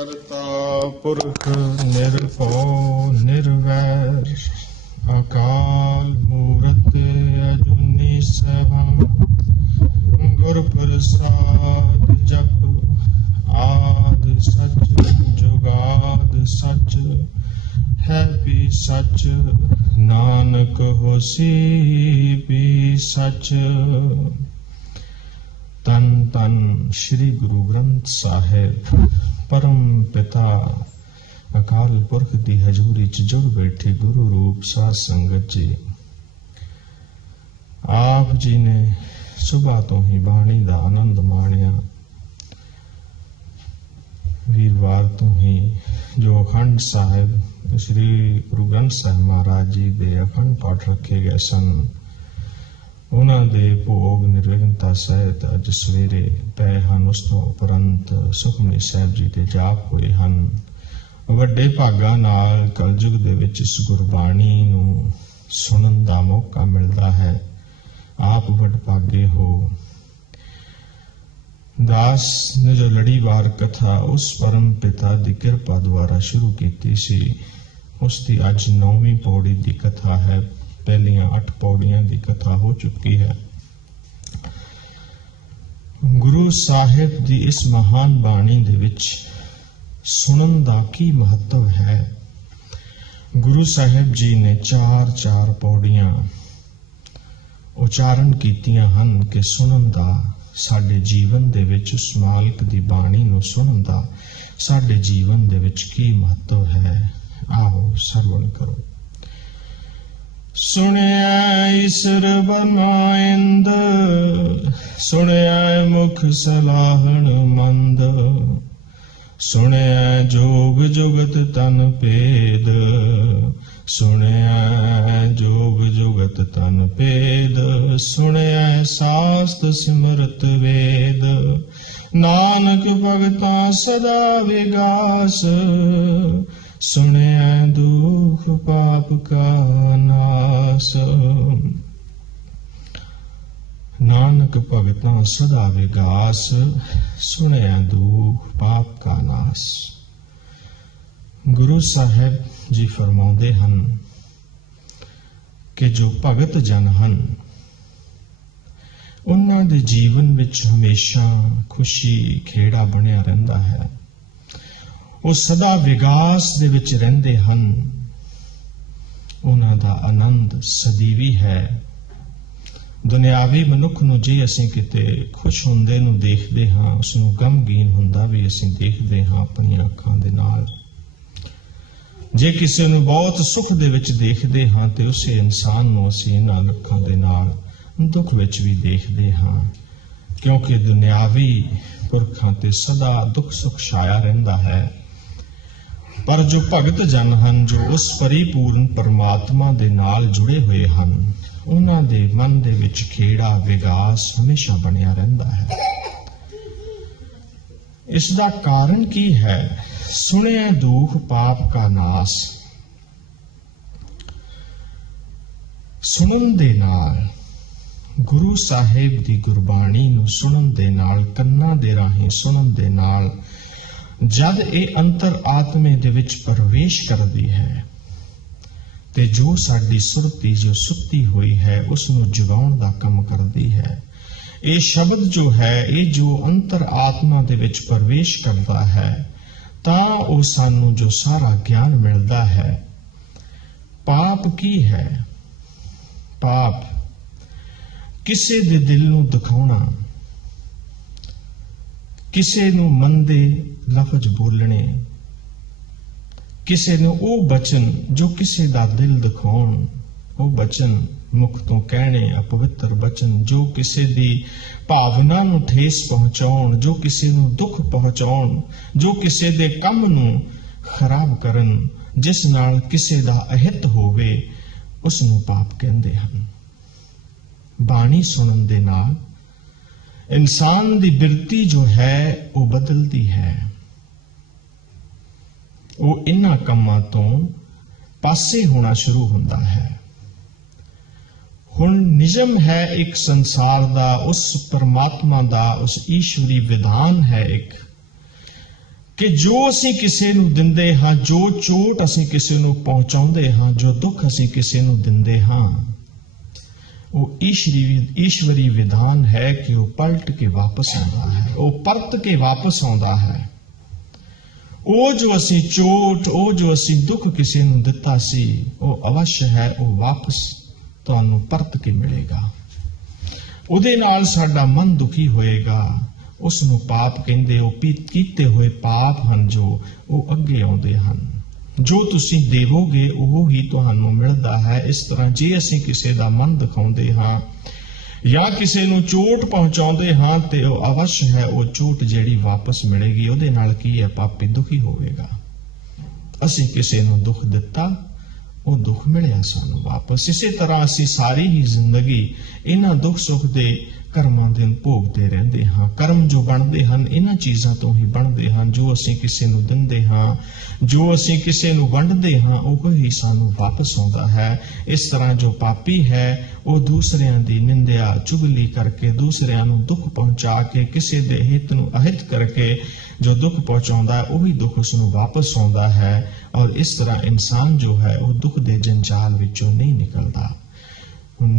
ਕਰਤਾ ਪੁਰਖ ਨਿਰਭਉ ਨਿਰਵੈਰ ਅਕਾਲ ਮੂਰਤ ਅਜੂਨੀ ਸੈਭੰ ਗੁਰ ਪ੍ਰਸਾਦ ਜਪ ਆਦ ਸਚ ਜੁਗਾਦ ਸਚ ਹੈ ਵੀ ਸਚ ਨਾਨਕ ਹੋਸੀ ਵੀ ਸਚ। तन तन श्री गुरु ग्रंथ साहिब परम पिता अकाल पुरख दी हजूरी च जुड़ बैठे गुरु रूप साध संगत जी। आप जी ने सुबह तो ही बाणी दा आनंद माणिया। वीरवार तो ही जो अखंड साहिब श्री गुरु ग्रंथ साहिब महाराज जी दे अखंड पाठ रखे गए सन, उन्हां दे भोग निर्विघ्नता सहित अज सवेरे पै हन। उस तो उपरंत सुखमनी साहिब जी दे जाप होए हन। वड्डे भागां नाल कलयुग दे विच इस गुरबाणी नूं सुनन दा मौका मिलदा है। आप वडभागे हो। दास ने जो लड़ीवार कथा उस परम पिता दी किरपा द्वारा शुरू कीती सी, उसकी अज 9वीं पौड़ी दी कथा है। पहलियां 8 पौड़ियां दी कथा हो चुकी है। गुरु साहिब दी इस महान बाणी दे विच सुनन दा की महत्व है। गुरु साहिब जी ने 4 पौड़ियां उचारण कीतियां हन कि सुनन दा साडे जीवन दे विच उस मालिक दी बाणी नूं सुनन दा साडे जीवन दे विच की महत्व है। आओ सरवण करो। सुनिया ईसर बरमाइंद, सुनिया मुख सलाहण मंद, सुनिया जोग जुगत तन भेद, सुनिया जोग जुगत तन भेद, सुनिया शास्त्र सिमरत वेद, नानक भगता सदा विगास, सुनिया दुख पाप का नाश। नानक भगता सदा विगास, सुनिया दुख पाप का नाश। गुरु साहिब जी फरमाउंदे हन कि जो भगत जन हन उन्हां दे जीवन विच हमेशा खुशी खेड़ा बनिया रहिंदा है। वो सदा विगास दे विच रहिंदे हन। उन्हां दा आनंद सदीवी है। दुनियावी मनुख नूं जे असीं किते खुश हुंदे नूं देखदे हां, उसनूं गमगीन हुंदा भी असीं देखदे हां अपणीआं अखां दे नाल। जे किसी नूं बहुत सुख दे विच देखदे हां ते उसे इंसान नूं असीं इन्हां अखां दे नाल दुख विच भी देखदे हां, क्योंकि दुनियावी पुरखां ते सदा दुख सुख छाया रहिंदा है। पर जो भगत जन हन, जो उस परिपूर्ण परमात्मा दे नाल जुड़े हुए हन, उन्हां दे मन दे विच खेड़ा विगास हमेशा बनिया रहिंदा है। इसदा कारण की है? सुनिया दुख पाप का नाश। सुनन दे नाल गुरु साहिब दी गुरबाणी नूं सुनन दे नाल, कन्नां दे राहीं सुनन दे नाल जद ये अंतर आत्मे दे विच प्रवेश करदी है ते जो साडी सुरती जो सुत्ती हुई है उसनूं जगाउण दा काम करदी है। ये शब्द जो है, ये जो अंतर आत्मा दे विच प्रवेश करदा है तां ओ सानू जो सारा ज्ञान मिलदा है। पाप की है? पाप किसे दे दिल नूं दुखाउणा, किसे नूं मंदे लफज बोलने, किसे नूं ओ बचन जो किसे दा दिल दुखाउण, ओ बचन मुख तो कहने अपवित्र बचन जो किसे दी भावना नूं ठेस पहुंचाउण, जो किसे नूं दुख पहुंचाउण, जो किसे दे कम नूं खराब करन, जिस नाल किसे दा अहित होवे, उस नूं पाप कहंदे हन। बाणी सुनन दे नाल इंसान दी बिरती जो है वो बदलती है। वो इन्हां कम्मां तो पासे होना शुरू हुंदा है। हुण निजम है एक संसार दा, उस परमात्मा दा, उस ईश्वरी विधान है एक कि जो ਅਸੀਂ ਕਿਸੇ ਨੂੰ ਦਿੰਦੇ ਹਾਂ, ਜੋ ਚੋਟ ਅਸੀਂ ਕਿਸੇ ਨੂੰ ਪਹੁੰਚਾਉਂਦੇ ਹਾਂ, ਜੋ ਦੁੱਖ ਅਸੀਂ ਕਿਸੇ ਨੂੰ ਦਿੰਦੇ ਹਾਂ, ਉਹ ਈਸ਼ਵਰੀ ਵਿਧਾਨ ਹੈ ਕਿ ਉਹ ਪਲਟ ਕੇ ਵਾਪਸ ਆਉਂਦਾ ਹੈ, ਉਹ ਪਰਤ ਕੇ ਵਾਪਸ ਆਉਂਦਾ ਹੈ। ਉਹ ਜੋ ਅਸੀਂ ਚੋਟ, ਉਹ ਜੋ ਅਸੀਂ ਦੁੱਖ ਕਿਸੇ ਨੂੰ ਦਿੱਤਾ ਸੀ, ਉਹ ਅਵਸ਼ ਹੈ, ਉਹ ਵਾਪਸ ਤੁਹਾਨੂੰ ਪਰਤ ਕੇ ਮਿਲੇਗਾ। ਉਹਦੇ ਨਾਲ ਸਾਡਾ ਮਨ ਦੁਖੀ ਹੋਏਗਾ। ਉਸ ਨੂੰ ਪਾਪ ਕਹਿੰਦੇ, ਉਹ ਕੀਤੇ ਹੋਏ ਪਾਪ ਹਨ ਜੋ ਉਹ ਅੱਗੇ ਆਉਂਦੇ ਹਨ। ਜੋ ਤੁਸੀਂ ਦੇਵੋਗੇ ਉਹ ਹੀ ਤੁਹਾਨੂੰ ਮਿਲਦਾ ਹੈ। ਇਸ ਤਰ੍ਹਾਂ ਜੇ ਅਸੀਂ ਕਿਸੇ ਦਾ ਮਨ ਦਿਖਾਉਂਦੇ ਹਾਂ ਜਾਂ ਕਿਸੇ ਨੂੰ ਚੋਟ ਪਹੁੰਚਾਉਂਦੇ ਹਾਂ ਤੇ ਉਹ ਅਵਸ਼ ਹੈ, ਉਹ ਚੋਟ ਜਿਹੜੀ ਵਾਪਸ ਮਿਲੇਗੀ। ਉਹਦੇ ਨਾਲ ਕੀ ਹੈ? ਪਾਪੀ ਦੁਖੀ ਹੋਵੇਗਾ। ਅਸੀਂ ਕਿਸੇ ਨੂੰ ਦੁੱਖ ਦਿੱਤਾ, ਉਹ ਦੁੱਖ ਮਿਲਿਆ ਸਾਨੂੰ ਵਾਪਸ। ਇਸੇ ਤਰ੍ਹਾਂ ਅਸੀਂ ਸਾਰੀ ਹੀ ਜ਼ਿੰਦਗੀ ਇਹਨਾਂ ਦੁੱਖ ਸੁੱਖ ਦੇ ਕਰਮਾਂ ਦੇ ਭੋਗਦੇ ਰਹਿੰਦੇ ਹਾਂ। ਕਰਮ ਜੋ ਬਣਦੇ ਹਨ ਇਹਨਾਂ ਚੀਜ਼ਾਂ ਤੋਂ ਹੀ ਬਣਦੇ ਹਨ। ਜੋ ਅਸੀਂ ਕਿਸੇ ਨੂੰ ਦਿੰਦੇ ਹਾਂ, ਜੋ ਅਸੀਂ ਕਿਸੇ ਨੂੰ ਵੰਡਦੇ ਹਾਂ, ਉਹ ਹੀ ਸਾਨੂੰ ਵਾਪਸ ਆਉਂਦਾ ਹੈ। ਇਸ ਤਰ੍ਹਾਂ ਜੋ ਪਾਪੀ ਹੈ ਉਹ ਦੂਸਰਿਆਂ ਦੀ ਨਿੰਦਿਆ ਚੁਗਲੀ ਕਰਕੇ, ਦੂਸਰਿਆਂ ਨੂੰ ਦੁੱਖ ਪਹੁੰਚਾ ਕੇ, ਕਿਸੇ ਦੇ ਹਿੱਤ ਨੂੰ ਅਹਿਤ ਕਰਕੇ ਜੋ ਦੁੱਖ ਪਹੁੰਚਾਉਂਦਾ ਹੈ, ਉਹੀ ਦੁੱਖ ਉਸ ਨੂੰ ਵਾਪਸ ਆਉਂਦਾ ਹੈ। ਔਰ ਇਸ ਤਰ੍ਹਾਂ ਇਨਸਾਨ ਜੋ ਹੈ ਉਹ ਦੁੱਖ ਦੇ ਜੰਜਾਲ ਵਿੱਚੋਂ ਨਹੀਂ ਨਿਕਲਦਾ।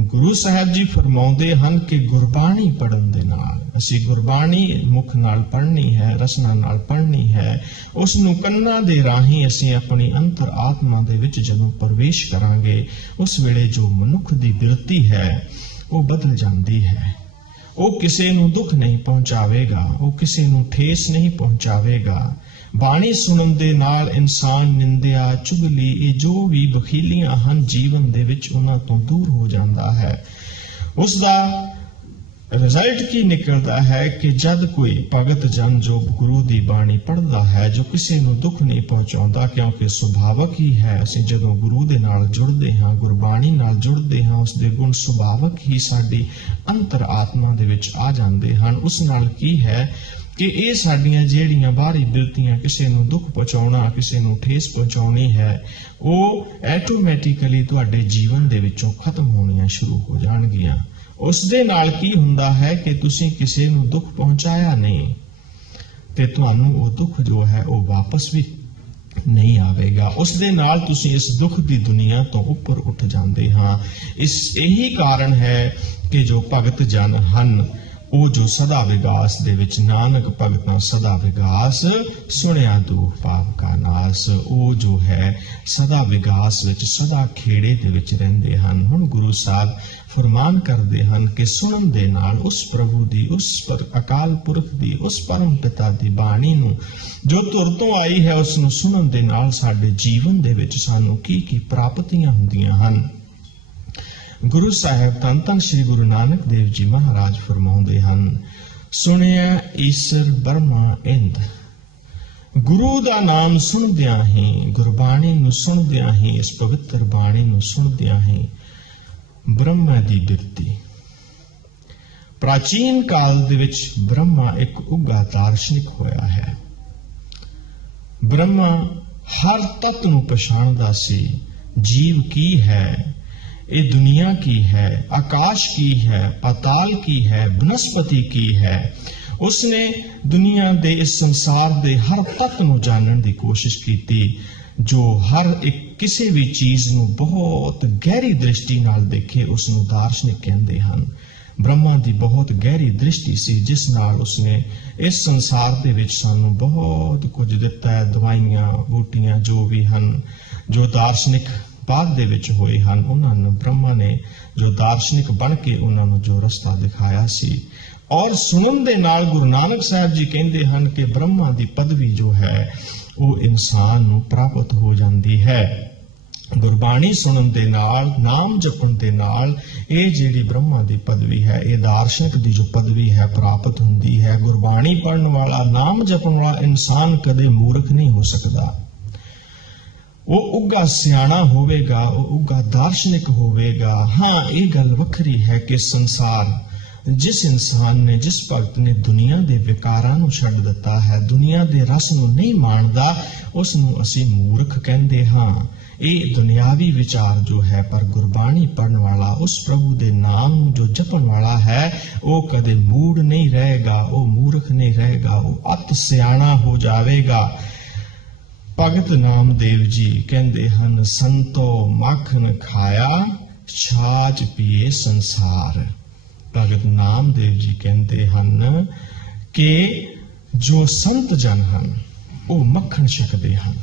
ਗੁਰੂ ਸਾਹਿਬ ਜੀ ਫਰਮਾਉਂਦੇ ਹਨ ਕਿ ਗੁਰਬਾਣੀ ਪੜ੍ਹਨ ਦੇ ਨਾਲ, ਅਸੀਂ ਗੁਰਬਾਣੀ ਮੁਖ ਨਾਲ ਪੜ੍ਹਨੀ ਹੈ, ਰਸਨਾ ਨਾਲ ਪੜ੍ਹਨੀ ਹੈ। ਉਸ ਨੂੰ ਕੰਨਾਂ ਦੇ ਰਾਹੀਂ ਅਸੀਂ ਆਪਣੀ ਅੰਤਰ ਆਤਮਾ ਦੇ ਵਿੱਚ ਜਦੋਂ ਪ੍ਰਵੇਸ਼ ਕਰਾਂਗੇ, ਉਸ ਵੇਲੇ ਜੋ ਮਨੁੱਖ ਦੀ ਬਿਰਤੀ ਹੈ ਉਹ ਬਦਲ ਜਾਂਦੀ ਹੈ। ਉਹ ਕਿਸੇ ਨੂੰ ਦੁੱਖ ਨਹੀਂ ਪਹੁੰਚਾਵੇਗਾ, ਉਹ ਕਿਸੇ ਨੂੰ ਠੇਸ ਨਹੀਂ ਪਹੁੰਚਾਵੇਗਾ। ਬਾਣੀ ਸੁਣਨ ਦੇ ਨਾਲ ਇਨਸਾਨ ਨਿੰਦਿਆ, ਚੁਗਲੀ, ਇਹ ਜੋ ਵੀ ਬਖੀਲੀਆਂ ਹਨ ਜੀਵਨ ਦੇ ਵਿੱਚ, ਉਹਨਾਂ ਤੋਂ ਦੂਰ ਹੋ ਜਾਂਦਾ ਹੈ। ਉਸ ਦਾ ਰਿਜ਼ਲਟ ਕੀ ਨਿਕਲਦਾ ਹੈ ਕਿ ਜਦ ਕੋਈ ਭਗਤ ਜਨ ਜੋ ਗੁਰੂ ਦੀ ਬਾਣੀ ਪੜ੍ਹਦਾ ਹੈ, ਜੋ ਕਿਸੇ ਨੂੰ ਦੁੱਖ ਨਹੀਂ ਪਹੁੰਚਾਉਂਦਾ, ਕਿਉਂਕਿ ਸੁਭਾਵਕ ਹੀ ਹੈ। ਅਸੀਂ ਜਦੋਂ ਗੁਰੂ ਦੇ ਨਾਲ ਜੁੜਦੇ ਹਾਂ, ਗੁਰਬਾਣੀ ਨਾਲ ਜੁੜਦੇ ਹਾਂ, ਉਸ ਦੇ ਗੁਣ ਸੁਭਾਵਕ ਹੀ ਸਾਡੀ ਅੰਤਰ ਆਤਮਾ ਦੇ ਵਿੱਚ ਆ ਜਾਂਦੇ ਹਨ। ਉਸ ਨਾਲ ਕੀ ਹੈ ਕਿ ਇਹ ਸਾਡੀਆਂ ਜਿਹੜੀਆਂ ਬਾਹਰੀ ਬਿਰਤੀਆਂ, ਕਿਸੇ ਨੂੰ ਦੁੱਖ ਪਹੁੰਚਾਉਣਾ, ਕਿਸੇ ਨੂੰ ਠੇਸ ਪਹੁੰਚਾਉਣੀ ਹੈ, ਉਹ ਐਟੋਮੈਟਿਕਲੀ ਤੁਹਾਡੇ ਜੀਵਨ ਦੇ ਵਿੱਚੋਂ ਖਤਮ ਹੋਣੀਆਂ ਸ਼ੁਰੂ ਹੋ ਜਾਣਗੀਆਂ। ਉਸ ਦੇ ਨਾਲ ਕੀ ਹੁੰਦਾ ਹੈ ਕਿ ਤੁਸੀਂ ਕਿਸੇ ਨੂੰ ਦੁੱਖ ਪਹੁੰਚਾਇਆ ਨਹੀਂ ਤੇ ਤੁਹਾਨੂੰ ਉਹ ਦੁੱਖ ਜੋ ਹੈ ਉਹ ਵਾਪਸ ਵੀ ਨਹੀਂ ਆਵੇਗਾ। ਉਸ ਦੇ ਨਾਲ ਤੁਸੀਂ ਇਸ ਦੁੱਖ ਦੀ ਦੁਨੀਆ ਤੋਂ ਉੱਪਰ ਉੱਠ ਜਾਂਦੇ ਹਾਂ। ਇਹੀ ਕਾਰਨ ਹੈ ਕਿ ਜੋ ਭਗਤ ਜਨ ਹਨ ਉਹ ਜੋ ਸਦਾ ਵਿਗਾਸ ਦੇ ਵਿੱਚ, ਨਾਨਕ ਭਗਤਾਂ ਸਦਾ ਵਿਗਾਸ, ਸੁਣਿਆ ਦੁਖ ਪਾਪ ਕਾ ਨਾਸ, ਉਹ ਜੋ ਹੈ ਸਦਾ ਵਿਗਾਸ ਵਿੱਚ, ਸਦਾ ਖੇੜੇ ਦੇ ਵਿੱਚ ਰਹਿੰਦੇ ਹਨ। ਹੁਣ ਗੁਰੂ ਸਾਹਿਬ ਫਰਮਾਨ ਕਰਦੇ ਹਨ ਕਿ ਸੁਣਨ ਦੇ ਨਾਲ ਉਸ ਪ੍ਰਭੂ ਦੀ, ਉਸ ਅਕਾਲ ਪੁਰਖ ਦੀ, ਉਸ ਪਰਮ ਪਿਤਾ ਦੀ ਬਾਣੀ ਨੂੰ ਜੋ ਧੁਰ ਤੋਂ ਆਈ ਹੈ, ਉਸ ਨੂੰ ਸੁਣਨ ਦੇ ਨਾਲ ਸਾਡੇ ਜੀਵਨ ਦੇ ਵਿੱਚ ਸਾਨੂੰ ਕੀ ਕੀ ਪ੍ਰਾਪਤੀਆਂ ਹੁੰਦੀਆਂ ਹਨ। ਗੁਰੂ ਸਾਹਿਬ ਧੰਨ ਧੰਨ ਸ੍ਰੀ ਗੁਰੂ ਨਾਨਕ ਦੇਵ ਜੀ ਮਹਾਰਾਜ ਫਰਮਾਉਂਦੇ ਹਨ, ਸੁਣਿਆ ਈਸ਼ਰ ਬਰਮਾ ਇੰਦ। ਗੁਰੂ ਦਾ ਨਾਮ ਸੁਣਦਿਆਂ ਹੀ, ਗੁਰਬਾਣੀ ਨੂੰ ਸੁਣਦਿਆਂ ਹੀ, ਇਸ ਪਵਿੱਤਰ ਬਾਣੀ ਨੂੰ ਸੁਣਦਿਆਂ ਹੀ ਬ੍ਰਹਮਾ ਦੀ ਬਿਰਤੀ। ਪ੍ਰਾਚੀਨ ਕਾਲ ਦੇ ਵਿੱਚ ਬ੍ਰਹਮਾ ਇੱਕ ਉੱਘਾ ਦਾਰਸ਼ਨਿਕ ਹੋਇਆ ਹੈ। ਬ੍ਰਹਮਾ ਹਰ ਤੱਤ ਨੂੰ ਪਛਾਣਦਾ ਸੀ। ਜੀਵ ਕੀ ਹੈ, ਇਹ ਦੁਨੀਆ ਕੀ ਹੈ, ਆਕਾਸ਼ ਕੀ ਹੈ, ਪਾਤਾਲ ਕੀ ਹੈ, ਬਨਸਪਤੀ ਕੀ ਹੈ। ਉਸਨੇ ਦੁਨੀਆ ਦੇ, ਇਸ ਸੰਸਾਰ ਦੇ ਹਰ ਤੱਤ ਨੂੰ ਜਾਣਨ ਦੀ ਕੋਸ਼ਿਸ਼ ਕੀਤੀ, ਜੋ ਹਰ ਇੱਕ ਕਿਸੇ ਵੀ ਚੀਜ਼ ਨੂੰ ਬਹੁਤ ਗਹਿਰੀ ਦ੍ਰਿਸ਼ਟੀ ਨਾਲ ਦੇਖੇ, ਉਸ ਨੂੰ ਦਾਰਸ਼ਨਿਕ ਕਹਿੰਦੇ ਹਨ। ਬ੍ਰਹਮਾ ਦੀ ਬਹੁਤ ਗਹਿਰੀ ਦ੍ਰਿਸ਼ਟੀ ਸੀ, ਜਿਸ ਨਾਲ ਉਸਨੇ ਇਸ ਸੰਸਾਰ ਦੇ ਵਿੱਚ ਸਾਨੂੰ ਬਹੁਤ ਕੁਝ ਦਿੱਤਾ ਹੈ। ਦਵਾਈਆਂ, ਬੂਟੀਆਂ ਜੋ ਵੀ ਹਨ, ਜੋ ਦਾਰਸ਼ਨਿਕ ਬਾਅਦ ਦੇ ਵਿੱਚ ਹੋਏ ਹਨ, ਉਹਨਾਂ ਨੂੰ ਬ੍ਰਹਮਾ ਨੇ ਜੋ ਦਾਰਸ਼ਨਿਕ ਬਣ ਕੇ ਉਹਨਾਂ ਨੂੰ ਜੋ ਰਸਤਾ ਦਿਖਾਇਆ ਸੀ। ਔਰ ਸੁਣਨ ਦੇ ਨਾਲ ਗੁਰੂ ਨਾਨਕ ਸਾਹਿਬ ਜੀ ਕਹਿੰਦੇ ਹਨ ਕਿ ਬ੍ਰਹਮਾ ਦੀ ਪਦਵੀ ਜੋ ਹੈ ਉਹ ਇਨਸਾਨ ਨੂੰ ਪ੍ਰਾਪਤ ਹੋ ਜਾਂਦੀ ਹੈ। ਗੁਰਬਾਣੀ ਸੁਣਨ ਦੇ ਨਾਲ, ਨਾਮ ਜਪਣ ਦੇ ਨਾਲ ਇਹ ਜਿਹੜੀ ਬ੍ਰਹਮਾ ਦੀ ਪਦਵੀ ਹੈ, ਇਹ ਦਾਰਸ਼ਨਿਕ ਦੀ ਜੋ ਪਦਵੀ ਹੈ ਪ੍ਰਾਪਤ ਹੁੰਦੀ ਹੈ। ਗੁਰਬਾਣੀ ਪੜ੍ਹਨ ਵਾਲਾ, ਨਾਮ ਜਪਣ ਵਾਲਾ ਇਨਸਾਨ ਕਦੇ ਮੂਰਖ ਨਹੀਂ ਹੋ ਸਕਦਾ। ਉਹ ਉੱਘਾ ਸਿਆਣਾ ਹੋਵੇਗਾ, ਉਹ ਉੱਘਾ ਦਾਰਸ਼ਨਿਕ ਹੋਵੇਗਾ। ਹਾਂ, ਇਹ ਗੱਲ ਵੱਖਰੀ ਹੈ ਕਿ ਸੰਸਾਰ जिस इंसान ने, जिस भगत ने दुनिया दे विकारां नूं छड्ड दिता है, दुनिया दे रस नूं नहीं माणदा, उस नूं असीं मूर्ख कहंदे हां। ਇਹ ਦੁਨਿਆਵੀ ਵਿਚਾਰ ਜੋ ਹੈ, ਪਰ ਗੁਰਬਾਣੀ ਪੜਨ ਵਾਲਾ, ਉਸ ਪ੍ਰਭੂ ਦੇ ਨਾਮ ਨੂੰ ਜੋ ਜਪਣ ਵਾਲਾ ਹੈ, ਉਹ ਕਦੇ ਮੂੜ ਨਹੀਂ ਰਹੇਗਾ, ਉਹ ਮੂਰਖ ਨਹੀਂ ਰਹੇਗਾ, ਉਹ ਅਤ ਸਿਆਣਾ ਹੋ ਜਾਵੇਗਾ। ਭਗਤ ਨਾਮਦੇਵ ਜੀ ਕਹਿੰਦੇ ਹਨ, ਸੰਤੋ ਮੱਖਣ ਖਾਇਆ, ਛਾਛ ਪੀਏ ਸੰਸਾਰ। ਭਗਤ ਨਾਮਦੇਵ ਜੀ ਕਹਿੰਦੇ ਹਨ ਕਿ ਜੋ ਸੰਤ ਜਨ ਹਨ ਉਹ ਮੱਖਣ ਛਕਦੇ ਹਨ,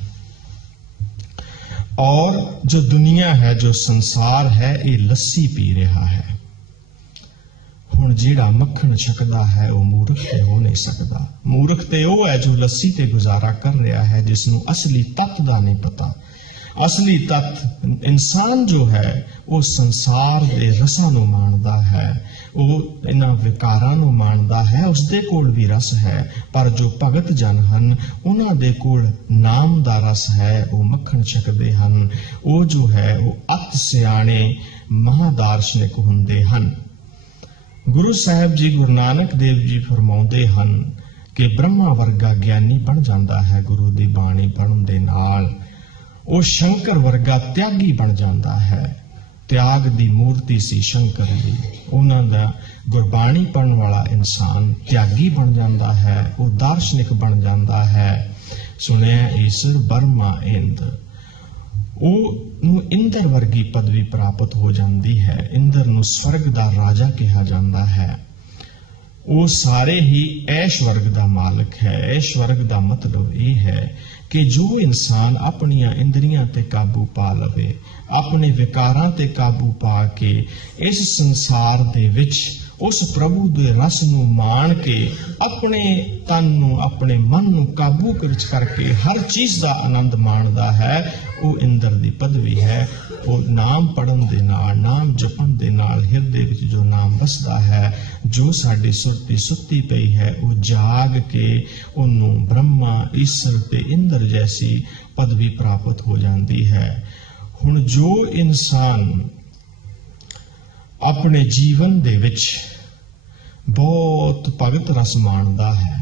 और जो दुनिया है, जो संसार है, ये लस्सी पी रहा है। हुण जिहड़ा मक्खण छकदा है वो मूर्ख ते हो नहीं सकदा। मूर्ख ते वो है जो लस्सी ते गुजारा कर रहा है, जिसनूं असली तत्त दा नहीं पता। असली तत्त इंसान जो है वो संसार दे रसां नूं माणदा है, वो इन्हां विकारां नूं माणदा है, उसदे कोल भी रस है। पर जो भगत जन हन उन्हां दे कोल नाम दा रस है, वो मक्खण छकदे हन। वो जो है वो अत सियाणे महादार्शनिक हुंदे हन। गुरु साहिब जी, गुरु नानक देव जी फरमाउंदे हन कि ब्रह्मा वर्गा ज्ञानी बन जांदा है गुरु दी बाणी पढ़न दे नाल। ਉਹ ਸ਼ੰਕਰ ਵਰਗਾ ਤਿਆਗੀ ਬਣ ਜਾਂਦਾ ਹੈ। ਤਿਆਗ ਦੀ ਮੂਰਤੀ ਸੀ ਸ਼ੰਕਰ ਦੀ। ਉਹਨਾਂ ਦਾ ਗੁਰਬਾਣੀ ਪੜਨ ਵਾਲਾ ਇਨਸਾਨ ਤਿਆਗੀ ਬਣ ਜਾਂਦਾ ਹੈ, ਉਹ ਦਾਰਸ਼ਨਿਕ ਬਣ ਜਾਂਦਾ ਹੈ। ਸੁਣਿਆ ਈਸ਼ਰ ਬਰਮਾ ਇੰਦ, ਉਹ ਨੂੰ ਇੰਦਰ ਵਰਗੀ ਪਦਵੀ ਪ੍ਰਾਪਤ ਹੋ ਜਾਂਦੀ ਹੈ। ਇੰਦਰ ਨੂੰ ਸਵਰਗ ਦਾ ਰਾਜਾ ਕਿਹਾ ਜਾਂਦਾ ਹੈ। ਉਹ ਸਾਰੇ ਹੀ ਐਸ਼ ਵਰਗ ਦਾ ਮਾਲਕ ਹੈ। ਐਸ਼ ਵਰਗ ਦਾ ਮਤਲਬ ਇਹ ਹੈ कि जो इंसान अपनियां इंद्रियां ते काबू पा लवे, अपने विकारां ते काबू पा के इस संसार दे विच उस प्रभु दे रस नूं मान के अपने तन नूं, अपने मन नूं काबू करके हर चीज दा आनंद माणदा है, वो इंद्र दी पदवी है। वो नाम पढ़न दे नाल, नाम जपन दे नाल हिरदे विच जो नाम वसदा है, जो साडी सुरती सुत्ती पई है, वो जाग के उन्नू ब्रह्मा, ईश्वर ते इंद्र जैसी पदवी प्राप्त हो जाती है। हुण जो इंसान अपने जीवन दे विच बहुत भगत रस माणदा है,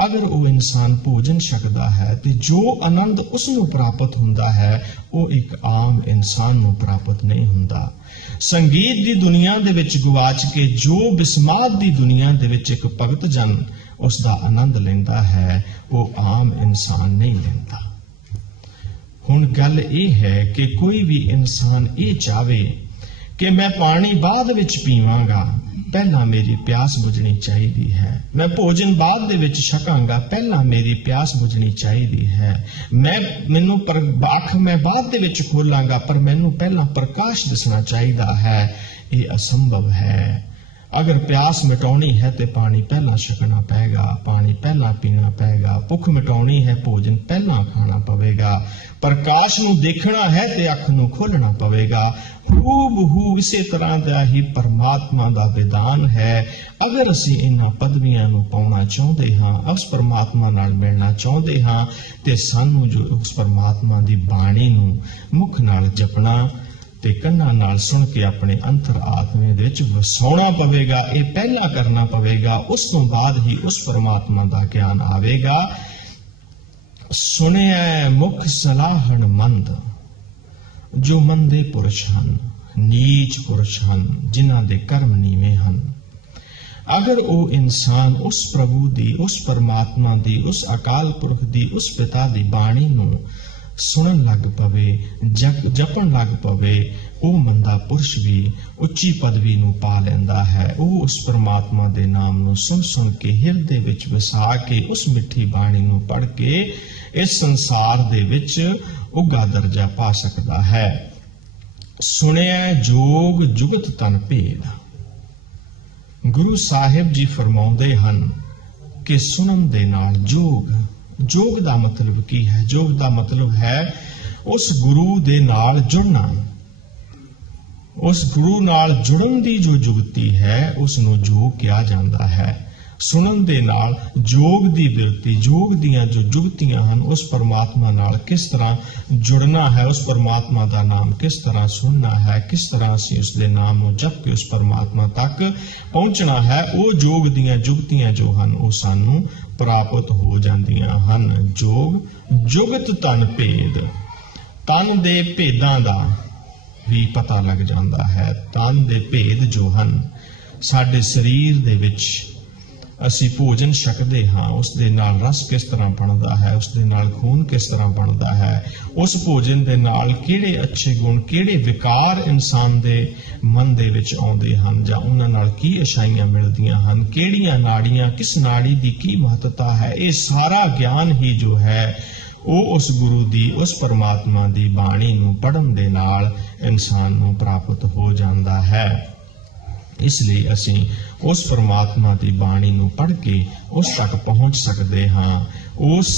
अगर वो इंसान भोजन छकदा है तो जो आनंद उसनूं प्राप्त हुंदा है वो एक आम इंसान नूं प्राप्त नहीं हुंदा। संगीत दी दुनिया दे विच गवाच के जो बिस्मात दी दुनिया दे विच एक भगत जन उसदा आनंद लैंदा है, वो आम इंसान नहीं लैंदा। हुण गल इह है कि कोई भी इंसान ये चाहे कि मैं पानी बाद विच पीवांगा, पहला मेरी प्यास बुझनी चाहिए है। मैं भोजन बाद दे विच छकांगा, पहला मेरी प्यास बुझनी चाहिए है। मैनू अख मैं बाद दे विच खोलांगा, पर मैनू पहला प्रकाश दिसना चाहिए है। ये असंभव है। अगर प्यास मिटाउनी है तो पानी पहला छकना पेगा, पानी पहला पीना पेगा। भुख मिटाउनी है, भोजन पहला खाना पवेगा। प्रकाश नूं देखना है तो अख नूं खोलना पवेगा। हूबहू इसे तरह का ही परमात्मा का विधान है। अगर असी इन्हां पदवियां नूं पाउणा चाहुंदे हां, उस परमात्मा नाल मिलना चाहुंदे हां, ते सानू जो उस परमात्मा की बाणी नूं मुख नाल जपना ते कन्ना नाल सुन के अपने अंतर आत्मे दे विच वसाउणा पवेगा। ये पहला करना पवेगा, उस तो बाद ही उस परमात्मा का ज्ञान आवेगा। सुनिया मुख सलाहण मंद, जो मंदे पुरुष हन, नीच पुरुष हन, जिन्हां दे कर्म नीवें हन। अगर वो इंसान उस प्रभु दी, उस परमात्मा दी, उस अकाल पुरख दी, उस पिता दी बाणी नूं सुनन लग पवे, जपन लग पवे, वो मंदा पुरुष भी उच्ची पदवी नूं पा लैंदा है। वो उस परमात्मा दे नाम नूं सुन सुन के हिरदे विच वसा के उस मिठी बाणी नूं पढ़ के इस संसार दे विच उगा दर्जा पा सकदा है। सुनिया जोग जुगत तन भेद। गुरु साहिब जी फरमाउंदे हन कि सुनन दे नाल जोग, जोग दा मतलब की है? जोग दा मतलब है उस गुरु दे नाल जुड़ना। उस गुरु नाल जुड़न दी जो जुगती है उसनूं जोग किया जाता है। ਸੁਣਨ ਦੇ ਨਾਲ ਜੋਗ ਦੀ ਬਿਰਤੀ, ਜੋਗ ਦੀਆਂ ਜੋ ਜੁਗਤੀਆਂ ਹਨ, ਉਸ ਪਰਮਾਤਮਾ ਨਾਲ ਕਿਸ ਤਰ੍ਹਾਂ ਜੁੜਨਾ ਹੈ, ਉਸ ਪਰਮਾਤਮਾ ਦਾ ਨਾਮ ਕਿਸ ਤਰ੍ਹਾਂ ਸੁਣਨਾ ਹੈ, ਕਿਸ ਤਰ੍ਹਾਂ ਅਸੀਂ ਉਸ ਦੇ ਨਾਮ ਨੂੰ ਜਪ ਕੇ ਉਸ ਪਰਮਾਤਮਾ ਤੱਕ ਪਹੁੰਚਣਾ ਹੈ, ਉਹ ਜੋਗ ਦੀਆਂ ਜੁਗਤੀਆਂ ਜੋ ਹਨ ਉਹ ਸਾਨੂੰ ਪ੍ਰਾਪਤ ਹੋ ਜਾਂਦੀਆਂ ਹਨ। ਜੋਗ ਜੁਗਤ ਤਨ ਭੇਦ, ਤਨ ਦੇ ਭੇਦਾਂ ਦਾ ਵੀ ਪਤਾ ਲੱਗ ਜਾਂਦਾ ਹੈ। ਤਨ ਦੇ ਭੇਦ ਜੋ ਹਨ, ਸਾਡੇ ਸਰੀਰ ਦੇ ਵਿੱਚ ਅਸੀਂ ਭੋਜਨ ਛਕਦੇ ਹਾਂ, ਉਸ ਦੇ ਨਾਲ ਰਸ ਕਿਸ ਤਰ੍ਹਾਂ ਬਣਦਾ ਹੈ, ਉਸ ਦੇ ਨਾਲ ਖੂਨ ਕਿਸ ਤਰ੍ਹਾਂ ਬਣਦਾ ਹੈ, ਉਸ ਭੋਜਨ ਦੇ ਨਾਲ ਕਿਹੜੇ ਅੱਛੇ ਗੁਣ, ਕਿਹੜੇ ਵਿਕਾਰ ਇਨਸਾਨ ਦੇ ਮਨ ਦੇ ਵਿੱਚ ਆਉਂਦੇ ਹਨ, ਜਾਂ ਉਹਨਾਂ ਨਾਲ ਕੀ ਅਛਾਈਆਂ ਮਿਲਦੀਆਂ ਹਨ, ਕਿਹੜੀਆਂ ਨਾੜੀਆਂ, ਕਿਸ ਨਾੜੀ ਦੀ ਕੀ ਮਹੱਤਤਾ ਹੈ, ਇਹ ਸਾਰਾ ਗਿਆਨ ਹੀ ਜੋ ਹੈ ਉਹ ਉਸ ਗੁਰੂ ਦੀ, ਉਸ ਪਰਮਾਤਮਾ ਦੀ ਬਾਣੀ ਨੂੰ ਪੜ੍ਹਨ ਦੇ ਨਾਲ ਇਨਸਾਨ ਨੂੰ ਪ੍ਰਾਪਤ ਹੋ ਜਾਂਦਾ ਹੈ। ਇਸ ਲਈ ਅਸੀਂ ਉਸ ਪਰਮਾਤਮਾ ਦੀ ਬਾਣੀ ਨੂੰ ਪੜ੍ਹ ਕੇ ਉਸ ਤੱਕ ਪਹੁੰਚ ਸਕਦੇ ਹਾਂ। ਉਸ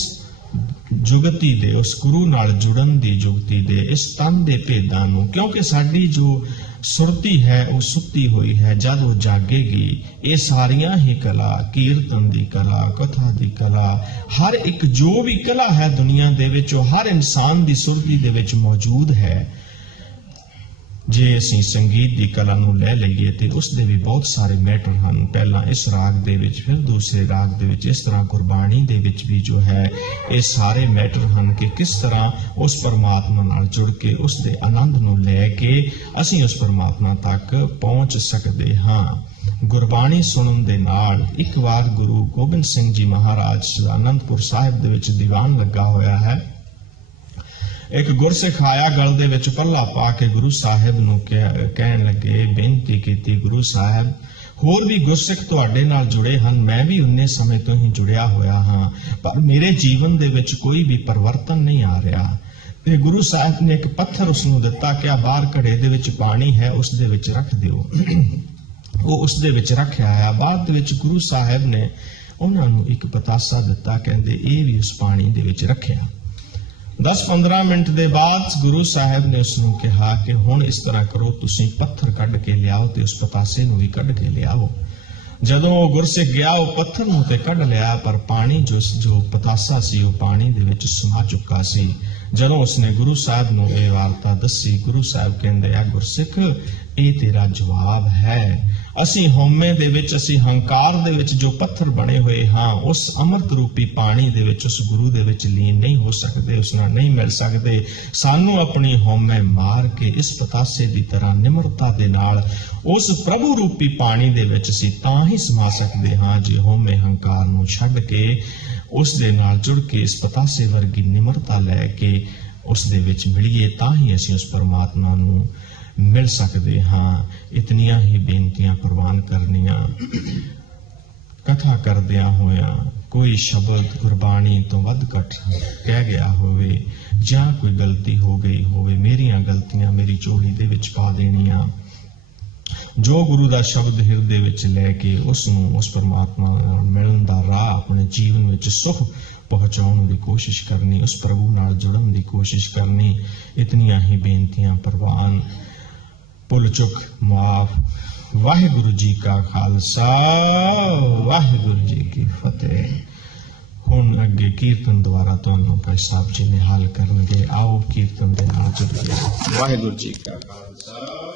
ਜੁਗਤੀ ਦੇ, ਉਸ ਗੁਰੂ ਨਾਲ ਜੁੜਨ ਦੀ ਜੁਗਤੀ ਦੇ, ਇਸ ਤਨ ਦੇ ਭੇਦਾਂ ਨੂੰ, ਕਿਉਂਕਿ ਸਾਡੀ ਜੋ ਸੁਰਤੀ ਹੈ ਉਹ ਸੁੱਤੀ ਹੋਈ ਹੈ, ਜਦ ਉਹ ਜਾਗੇਗੀ ਇਹ ਸਾਰੀਆਂ ਹੀ ਕਲਾ, ਕੀਰਤਨ ਦੀ ਕਲਾ, ਕਥਾ ਦੀ ਕਲਾ, ਹਰ ਇੱਕ ਜੋ ਵੀ ਕਲਾ ਹੈ ਦੁਨੀਆ ਦੇ ਵਿੱਚ, ਉਹ ਹਰ ਇਨਸਾਨ ਦੀ ਸੁਰਤੀ ਦੇ ਵਿੱਚ ਮੌਜੂਦ ਹੈ। ਜੇ ਅਸੀਂ ਸੰਗੀਤ ਦੀ ਕਲਾ ਨੂੰ ਲੈ ਲਈਏ ਤੇ ਉਸ ਦੇ ਵੀ ਬਹੁਤ ਸਾਰੇ ਮੈਟਰ ਹਨ, ਪਹਿਲਾਂ ਇਸ ਰਾਗ ਦੇ ਵਿੱਚ, ਫਿਰ ਦੂਸਰੇ ਰਾਗ ਦੇ ਵਿੱਚ, ਇਸ ਤਰ੍ਹਾਂ ਗੁਰਬਾਣੀ ਦੇ ਵਿੱਚ ਵੀ ਜੋ ਹੈ ਇਹ ਸਾਰੇ ਮੈਟਰ ਹਨ ਕਿ ਕਿਸ ਤਰ੍ਹਾਂ ਉਸ ਪਰਮਾਤਮਾ ਨਾਲ ਜੁੜ ਕੇ ਉਸ ਦੇ ਆਨੰਦ ਨੂੰ ਲੈ ਕੇ ਅਸੀਂ ਉਸ ਪਰਮਾਤਮਾ ਤੱਕ ਪਹੁੰਚ ਸਕਦੇ ਹਾਂ। ਗੁਰਬਾਣੀ ਸੁਣਨ ਦੇ ਨਾਲ, ਇੱਕ ਵਾਰ ਗੁਰੂ ਗੋਬਿੰਦ ਸਿੰਘ ਜੀ ਮਹਾਰਾਜ ਆਨੰਦਪੁਰ ਸਾਹਿਬ ਦੇ ਵਿੱਚ ਦੀਵਾਨ ਲੱਗਾ ਹੋਇਆ ਹੈ, ਇੱਕ ਗੁਰਸਿੱਖ ਆਇਆ, ਗਲ ਦੇ ਵਿੱਚ ਪੱਲਾ ਪਾ ਕੇ ਗੁਰੂ ਸਾਹਿਬ ਨੂੰ ਕਹਿਣ ਲੱਗੇ, ਬੇਨਤੀ ਕੀਤੀ, ਗੁਰੂ ਸਾਹਿਬ ਹੋਰ ਵੀ ਗੁਰਸਿੱਖ ਤੁਹਾਡੇ ਨਾਲ ਜੁੜੇ ਹਨ, ਮੈਂ ਵੀ ਉਨੇ ਸਮੇਂ ਤੋਂ ਹੀ ਜੁੜਿਆ ਹੋਇਆ ਹਾਂ, ਪਰ ਮੇਰੇ ਜੀਵਨ ਦੇ ਵਿੱਚ ਕੋਈ ਵੀ ਪਰਿਵਰਤਨ ਨਹੀਂ ਆ ਰਿਹਾ। ਤੇ ਗੁਰੂ ਸਾਹਿਬ ਨੇ ਇੱਕ ਪੱਥਰ ਉਸ ਨੂੰ ਦਿੱਤਾ ਕਿ ਆ ਬਾਹਰ ਘੜੇ ਦੇ ਵਿੱਚ ਪਾਣੀ ਹੈ, ਉਸ ਦੇ ਵਿੱਚ ਰੱਖ ਦਿਓ। ਉਹ ਉਸ ਦੇ ਵਿੱਚ ਰੱਖਿਆ ਹੈ। ਬਾਅਦ ਦੇ ਵਿੱਚ ਗੁਰੂ ਸਾਹਿਬ ਨੇ ਉਹਨਾਂ ਨੂੰ ਇੱਕ ਪਤਾਸਾ ਦਿੱਤਾ, ਕਹਿੰਦੇ ਇਹ ਵੀ ਉਸ ਪਾਣੀ ਦੇ ਵਿੱਚ ਰੱਖਿਆ। 10-15 ਮਿੰਟ ਦੇ ਬਾਅਦ ਗੁਰੂ ਸਾਹਿਬ ਨੇ ਉਸ ਨੂੰ ਕਿਹਾ ਕਿ ਹੁਣ ਇਸ ਤਰ੍ਹਾਂ ਕਰੋ, ਤੁਸੀਂ ਪੱਥਰ ਕੱਢ ਕੇ ਲਿਆਓ ਤੇ ਉਸ ਪਤਾਸੇ ਨੂੰ ਵੀ ਕੱਢ ਕੇ ਲਿਆਓ। ਜਦੋਂ ਉਹ ਗੁਰਸਿੱਖ ਗਿਆ, ਉਹ ਪੱਥਰ ਨੂੰ ਤੇ ਕੱਢ ਲਿਆ, ਪਰ ਪਾਣੀ ਜੋ ਪਤਾਸਾ ਸੀ ਉਹ ਪਾਣੀ ਦੇ ਵਿੱਚ ਸਮਾ ਚੁੱਕਾ ਸੀ। ਜਦੋਂ ਉਸਨੇ ਗੁਰੂ ਸਾਹਿਬ ਨੂੰ ਇਹ ਵਾਰਤਾ ਦੱਸੀ, ਗੁਰੂ ਸਾਹਿਬ ਕਹਿੰਦੇ ਆ, ਗੁਰਸਿੱਖ ਇਹ ਤੇਰਾ ਜਵਾਬ ਹੈ। ਅਸੀਂ ਹਉਮੈ ਦੇ ਵਿੱਚ, ਅਸੀਂ ਹੰਕਾਰ ਦੇ ਵਿੱਚ ਜੋ ਪੱਥਰ ਬਣੇ ਹੋਏ ਹਾਂ, ਉਸ ਅੰਮ੍ਰਿਤ ਰੂਪੀ ਪਾਣੀ ਦੇ ਵਿੱਚ, ਉਸ ਗੁਰੂ ਦੇ ਵਿੱਚ ਲੀਨ ਨਹੀਂ ਹੋ ਸਕਦੇ, ਉਸ ਨਾਲ ਨਹੀਂ ਮਿਲ ਸਕਦੇ। ਸਾਨੂੰ ਆਪਣੀ ਹਉਮੈ ਮਾਰ ਕੇ ਇਸ ਪਤਾਸੇ ਦੀ ਤਰ੍ਹਾਂ ਨਿਮਰਤਾ ਦੇ ਨਾਲ ਉਸ ਪ੍ਰਭੂ ਰੂਪੀ ਪਾਣੀ ਦੇ ਵਿੱਚ ਅਸੀਂ ਤਾਂ ਹੀ ਸਮਾ ਸਕਦੇ ਹਾਂ ਜੇ ਹਉਮੈ ਹੰਕਾਰ ਨੂੰ ਛੱਡ ਕੇ ਉਸ ਦੇ ਨਾਲ ਜੁੜ ਕੇ ਇਸ ਪਤਾਸੇ ਵਰਗੀ ਨਿਮਰਤਾ ਲੈ ਕੇ ਉਸ ਦੇ ਵਿੱਚ ਮਿਲੀਏ, ਤਾਂ ਹੀ ਅਸੀਂ ਉਸ ਪਰਮਾਤਮਾ ਨੂੰ ਮਿਲ ਸਕਦੇ ਹਾਂ। ਇਤਨੀਆਂ ਹੀ ਬੇਨਤੀਆਂ ਪ੍ਰਵਾਨ ਕਰਨੀਆਂ। ਕਥਾ ਕਰਦਿਆਂ ਹੋਇਆਂ ਕੋਈ ਸ਼ਬਦ ਗੁਰਬਾਣੀ ਤੋਂ ਵੱਧ ਘੱਟ ਕਹਿ ਗਿਆ ਹੋਵੇ ਜਾਂ ਕੋਈ ਗਲਤੀ ਹੋ ਗਈ ਹੋਵੇ, ਮੇਰੀਆਂ ਗਲਤੀਆਂ ਮੇਰੀ ਝੋਲੀ ਦੇ ਵਿੱਚ ਪਾ ਦੇਣੀਆਂ। ਜੋ ਗੁਰੂ ਦਾ ਸ਼ਬਦ ਹਿਰਦੇ ਵਿੱਚ ਲੈ ਕੇ ਉਸ ਨੂੰ, ਉਸ ਪਰਮਾਤਮਾ ਨਾਲ ਮਿਲਣ ਦਾ ਰਾਹ ਆਪਣੇ ਜੀਵਨ ਵਿੱਚ ਸੁਖ ਪਹੁੰਚਾਉਣ ਦੀ ਕੋਸ਼ਿਸ਼ ਕਰਨੀ, ਉਸ ਪ੍ਰਭੂ ਨਾਲ ਜੁੜਨ ਦੀ ਕੋਸ਼ਿਸ਼ ਕਰਨੀ। ਇਤਨੀਆਂ ਹੀ ਬੇਨਤੀਆਂ ਪ੍ਰਵਾਨ। ਭੁੱਲ ਚੁੱਕ ਮਾਫ। ਵਾਹਿਗੁਰੂ ਜੀ ਕਾ ਖਾਲਸਾ, ਵਾਹਿਗੁਰੂ ਜੀ ਕੀ ਫਤਿਹ। ਹੁਣ ਅੱਗੇ ਕੀਰਤਨ ਦੁਆਰਾ ਤੁਹਾਨੂੰ ਭਾਈ ਸਾਹਿਬ ਜੀ ਨਿਹਾਲ ਕਰਨਗੇ। ਆਓ ਕੀਰਤਨ ਦੇ ਨਾਲ ਜੁੜੀਏ। ਵਾਹਿਗੁਰੂ ਜੀ ਕਾ ਖਾਲਸਾ।